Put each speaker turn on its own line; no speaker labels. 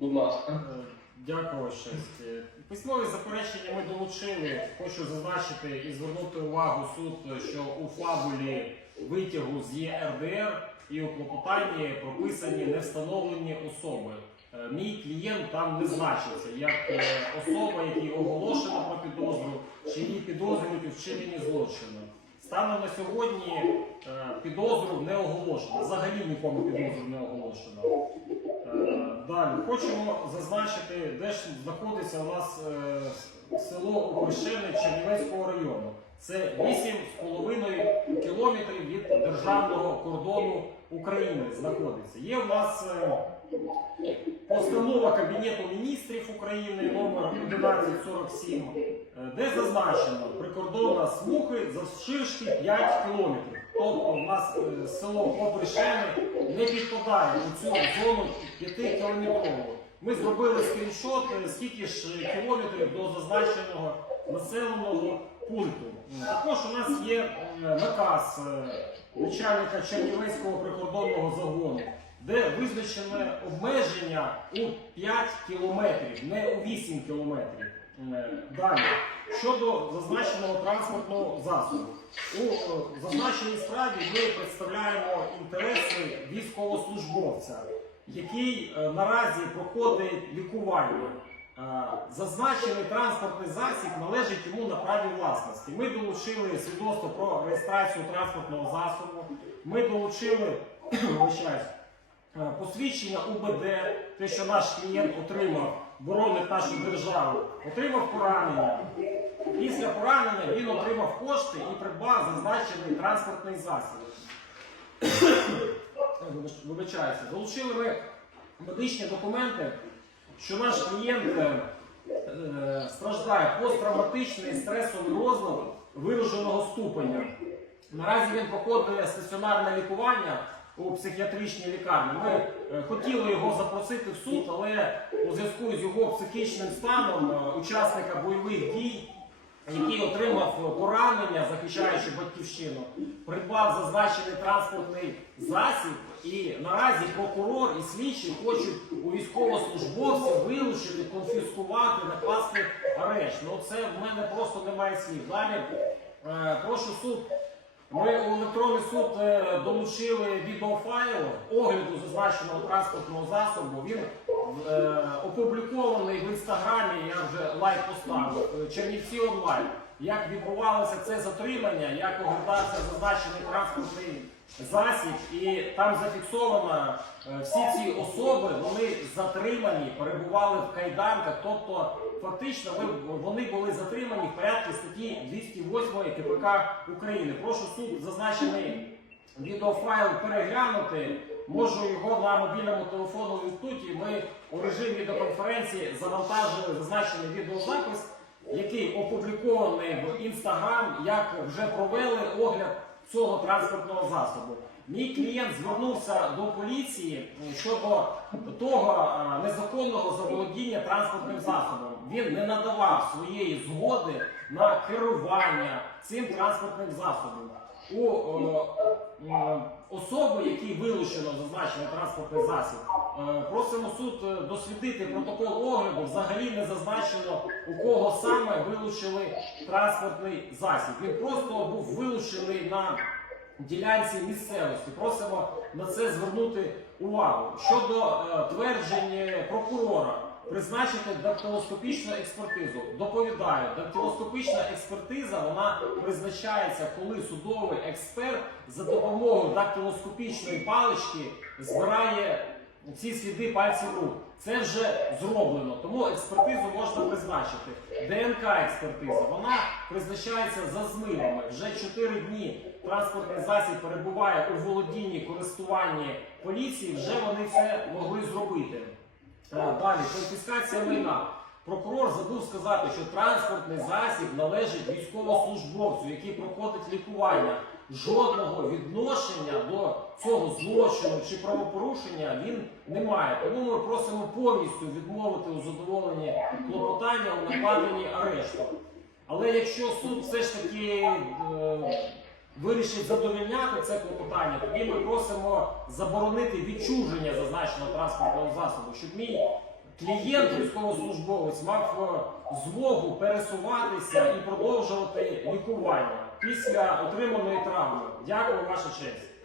Будь ласка.
Е, Дякую. Е, Письмові заперечення ми долучили. Хочу зазначити і звернути увагу суд, що у фабулі витягу з ЄРДР і у клопотанні прописані невстановлені особи. Е, Мій клієнт там не значився як е, особа, якій оголошено про підозру, чи її підозрюють у вчиненні злочину. Станом на сьогодні підозру не оголошено. Взагалі нікому підозру не оголошено. Далі хочемо зазначити, де ж знаходиться у нас е, село Опишене Чернівецького району. Це 8,5 кілометрів від державного кордону України знаходиться. Є у нас е, постанова Кабінету міністрів України номер 1147, е, де зазначено прикордонна смуги завширшки 5 кілометрів. Тобто у нас е, село Опришене не підпадає у цю зону 5 кілометрову. Ми зробили скріншот, е, скільки ж кілометрів до зазначеного населеного пункту. Також у нас є е, наказ е, начальника Чернівецького прикордонного загону, де визначене обмеження у 5 кілометрів, не у 8 кілометрів. Е, Далі, щодо зазначеного транспортного засобу. У е, зазначеній справі ми представляємо інтереси військовослужбовця, який е, наразі проходить лікування. Зазначений транспортний засіб належить йому на праві власності. Ми долучили свідоцтво про реєстрацію транспортного засобу. Ми долучили посвідчення УБД, те, що наш клієнт отримав, боронить нашу державу, отримав поранення. Після поранення він отримав кошти і придбав зазначений транспортний засіб. Вибачаюся, долучили ми медичні документи, що наш клієнт е, е, страждає посттравматичний стресовий розлад вираженого ступеня. Наразі він проходить стаціонарне лікування у психіатричній лікарні. Ми е, хотіли його запросити в суд, але у зв'язку з його психічним станом е, учасника бойових дій, який отримав поранення, захищаючи батьківщину, придбав зазначений транспортний засіб. І наразі прокурор і слідчі хочуть у військовослужбовців вилучити, конфіскувати, накласти арешт. Ну це в мене просто немає слів. Далі е, прошу суд. Ми у електронний суд е, долучили відеофайл огляду зазначеного транспортного засобу. Він е, опублікований в інстаграмі. Я вже лайк поставив. е, Чернівці онлайн. Як відбувалося це затримання, як оглядався зазначений транспортний засіб, і там зафіксовано е, всі ці особи, вони затримані, перебували в кайданках. Тобто, фактично, вони були затримані в порядку статті 208 КПК України. Прошу суд зазначений відеофайл переглянути. Можу його на мобільному телефону відтуті. Ми у режимі відеоконференції завантажили зазначений відеозапис, який опублікований в інстаграм, як вже провели огляд цього транспортного засобу. Мій клієнт звернувся до поліції щодо того е, незаконного заволодіння транспортним засобом. Він не надавав своєї згоди на керування цим транспортним засобом. У е, е, особи, якій вилучено зазначений транспортний засіб, е, просимо суд е, дослідити протокол огляду. Взагалі не зазначено, у кого саме вилучили транспортний засіб. Він просто був вилучений на ділянці місцевості. Просимо на це звернути увагу. Щодо е, тверджень прокурора. Призначити дактилоскопічну експертизу. Доповідаю, дактилоскопічна експертиза вона призначається, коли судовий експерт за допомогою дактилоскопічної палички збирає ці сліди пальців рук. Це вже зроблено, тому експертизу можна призначити. ДНК експертиза вона призначається за змивами. Вже 4 дні транспортний засіб перебуває у володінні користуванні поліції. Вже вони це могли зробити. Далі, конфіскація майна. Прокурор забув сказати, що транспортний засіб належить військовослужбовцю, який проходить лікування. Жодного відношення до цього злочину чи правопорушення він не має. Тому ми просимо повністю відмовити у задоволенні клопотання у накладенні арешту. Але якщо суд все ж таки е, вирішить задовільняти це клопотання, тоді ми просимо заборонити відчуження зазначеного транспортного засобу, щоб мій клієнт військовослужбовець мав е, змогу пересуватися і продовжувати лікування після отриманої травми. Дякую, ваша честь.